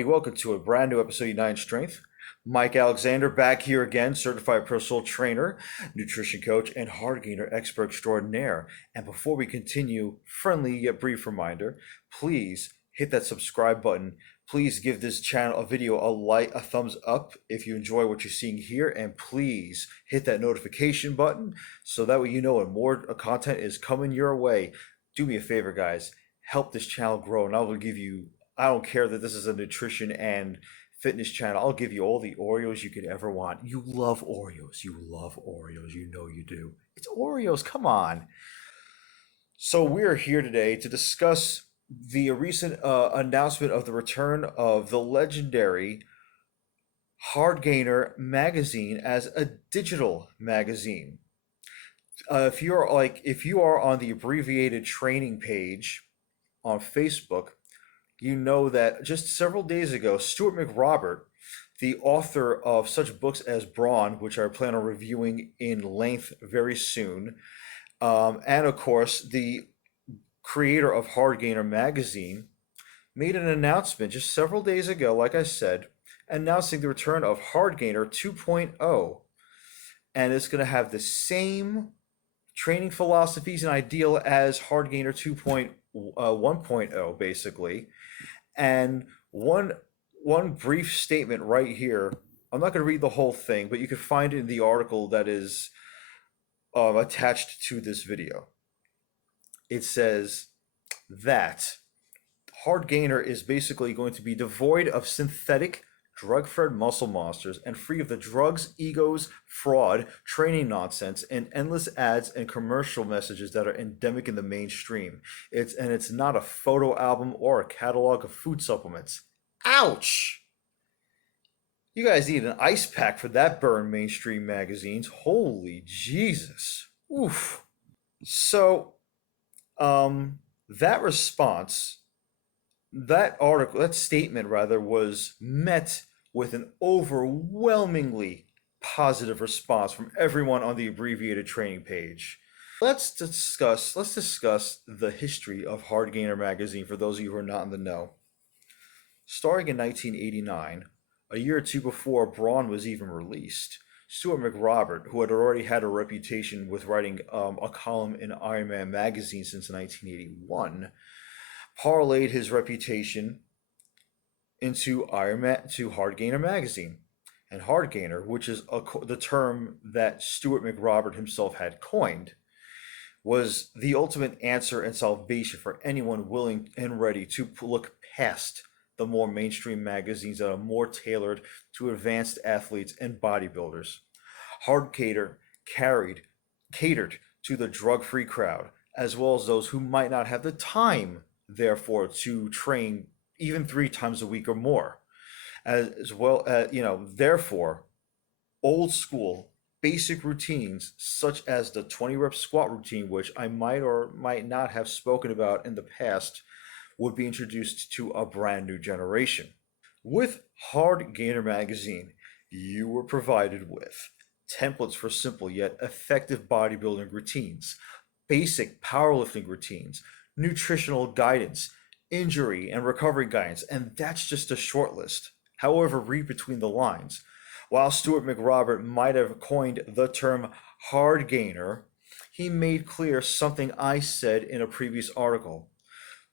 everybody. Welcome to a brand new episode of United Strength. Mike Alexander back here again, certified personal trainer, nutrition coach, and Hardgainer expert extraordinaire. And before we continue, friendly yet brief reminder, please hit that subscribe button. Please give this channel a video a like, a thumbs up if you enjoy what you're seeing here, and please hit that notification button so that way you know when more content is coming your way. Do me a favor, guys. Help this channel grow, and I will give you. I don't care that this is a nutrition and fitness channel. I'll give you all the Oreos you could ever want. You love Oreos. You love Oreos. You know you do. It's Oreos. Come on. So we're here today to discuss the recent announcement of the return of the legendary Hardgainer magazine as a digital magazine. If you are on the abbreviated training page on Facebook, you know that just several days ago, Stuart McRobert, the author of such books as Brawn, which I plan on reviewing in length very soon, and of course, the creator of Hardgainer magazine, made an announcement just several days ago, like I said, announcing the return of Hardgainer 2.0. And it's going to have the same training philosophies and ideal as Hardgainer 2.1.0, basically. And one brief statement right here. I'm not going to read the whole thing, but you can find it in the article that is attached to this video. It says that Hardgainer is basically going to be devoid of synthetic drug-fed muscle monsters and free of the drugs, egos, fraud, training nonsense, and endless ads and commercial messages that are endemic in the mainstream. It's not a photo album or a catalog of food supplements. Ouch! You guys need an ice pack for that burn, mainstream magazines. Holy Jesus. Oof. So, that response, that statement rather, was met with an overwhelmingly positive response from everyone on the abbreviated training page. Let's discuss the history of Hardgainer magazine for those of you who are not in the know. Starting in 1989, a year or two before Brawn was even released, Stuart McRobert, who had already had a reputation with writing a column in Iron Man magazine since 1981, parlayed his reputation into Hardgainer magazine. And Hardgainer, which is the term that Stuart McRobert himself had coined, was the ultimate answer and salvation for anyone willing and ready to look past the more mainstream magazines that are more tailored to advanced athletes and bodybuilders. Hardgainer catered to the drug-free crowd, as well as those who might not have the time, therefore, to train even 3 times a week or more. As well as, therefore, old school basic routines such as the 20 rep squat routine, which I might or might not have spoken about in the past, would be introduced to a brand new generation. With Hardgainer magazine, you were provided with templates for simple yet effective bodybuilding routines, basic powerlifting routines, nutritional guidance, injury and recovery guidance, and that's just a short list. However, read between the lines. While Stuart McRobert might have coined the term Hardgainer, he made clear something I said in a previous article.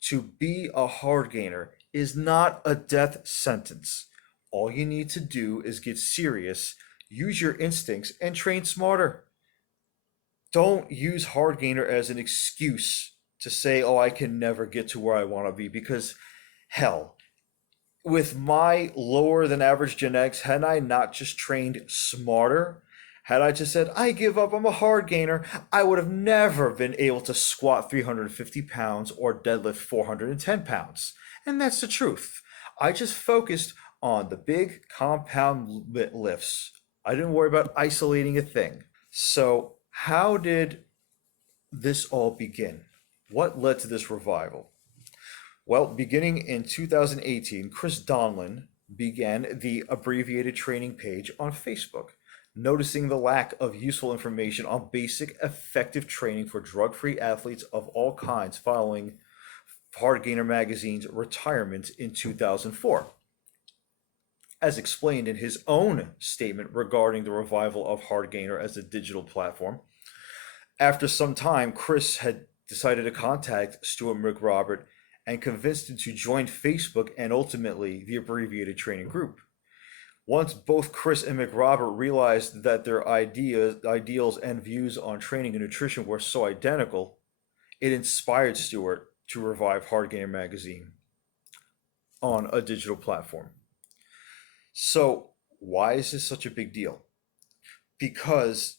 To be a Hardgainer is not a death sentence. All you need to do is get serious, use your instincts, and train smarter. Don't use Hardgainer as an excuse to say, oh, I can never get to where I want to be, because hell, with my lower than average genetics, had I not just trained smarter, had I just said, I give up, I'm a Hardgainer, I would have never been able to squat 350 pounds or deadlift 410 pounds. And that's the truth. I just focused on the big compound lifts. I didn't worry about isolating a thing. So how did this all begin? What led to this revival? Well, beginning in 2018, Chris Donlin began the abbreviated training page on Facebook, noticing the lack of useful information on basic, effective training for drug-free athletes of all kinds following Hardgainer magazine's retirement in 2004. as explained in his own statement regarding the revival of Hardgainer as a digital platform. After some time, Chris had decided to contact Stuart McRobert and convinced him to join Facebook and ultimately the abbreviated training group. Once both Chris and McRobert realized that their ideals, and views on training and nutrition were so identical, it inspired Stewart to revive Hardgainer magazine on a digital platform. So, why is this such a big deal? Because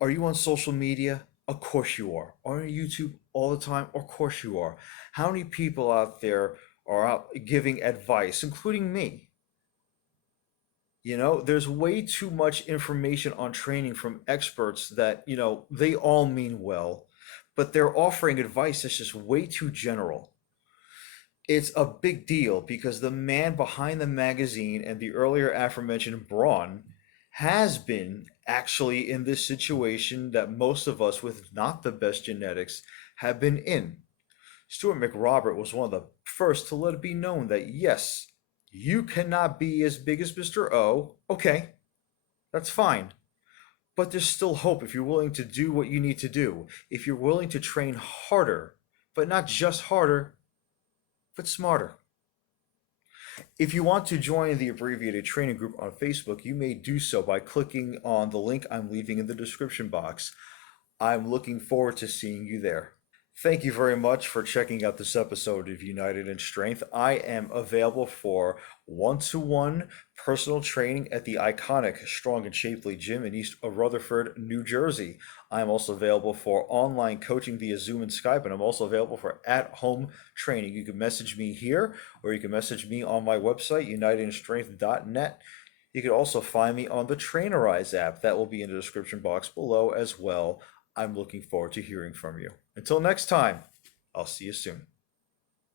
are you on social media? Of course you are. Are you on YouTube all the time? Of course you are. How many people out there are out giving advice, including me? There's way too much information on training from experts that, they all mean well, but they're offering advice that's just way too general. It's a big deal because the man behind the magazine and the earlier aforementioned Braun has been actually in this situation that most of us with not the best genetics have been in. Stuart McRobert was one of the first to let it be known that yes, you cannot be as big as Mr. O. Okay, that's fine. But there's still hope if you're willing to do what you need to do. If you're willing to train harder, but not just harder, but smarter. If you want to join the abbreviated training group on Facebook, you may do so by clicking on the link I'm leaving in the description box. I'm looking forward to seeing you there. Thank you very much for checking out this episode of United in Strength. I am available for one-to-one personal training at the iconic Strong and Shapely Gym in East Rutherford, New Jersey. I'm also available for online coaching via Zoom and Skype, and I'm also available for at-home training. You can message me here, or you can message me on my website, unitedinstrength.net. You can also find me on the Trainerize app. That will be in the description box below as well. I'm looking forward to hearing from you. Until next time, I'll see you soon.